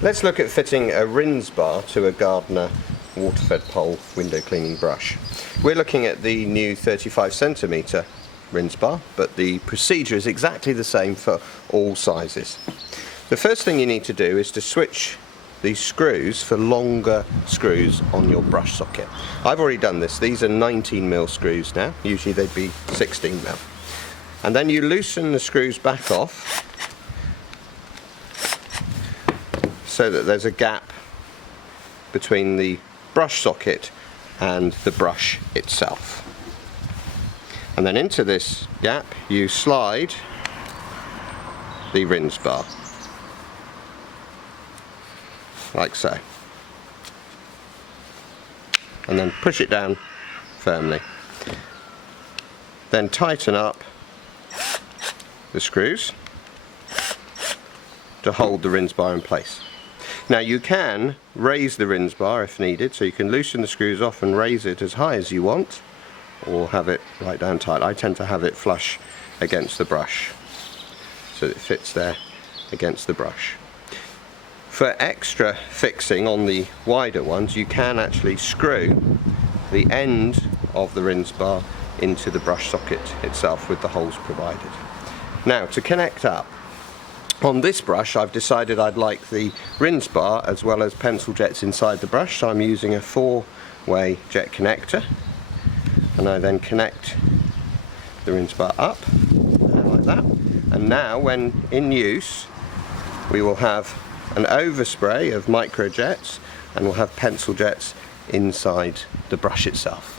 Let's look at fitting a rinse bar to a Gardiner water-fed pole window cleaning brush. We're looking at the new 35cm rinse bar, but the procedure is exactly the same for all sizes. The first thing you need to do is to switch these screws for longer screws on your brush socket. I've already done this. These are 19mm screws now. Usually they'd be 16mm. And then you loosen the screws back off so that there's a gap between the brush socket and the brush itself. And then into this gap you slide the rinse bar, like so, and then push it down firmly. Then tighten up the screws to hold the rinse bar in place. Now you can raise the rinse bar if needed, so you can loosen the screws off and raise it as high as you want, or have it right down tight. I tend to have it flush against the brush so that it fits there against the brush. For extra fixing on the wider ones, you can actually screw the end of the rinse bar into the brush socket itself with the holes provided. Now to connect up, on this brush I've decided I'd like the rinse bar as well as pencil jets inside the brush, so I'm using a 4-way jet connector, and I then connect the rinse bar up like that. And now when in use we will have an overspray of micro jets and we'll have pencil jets inside the brush itself.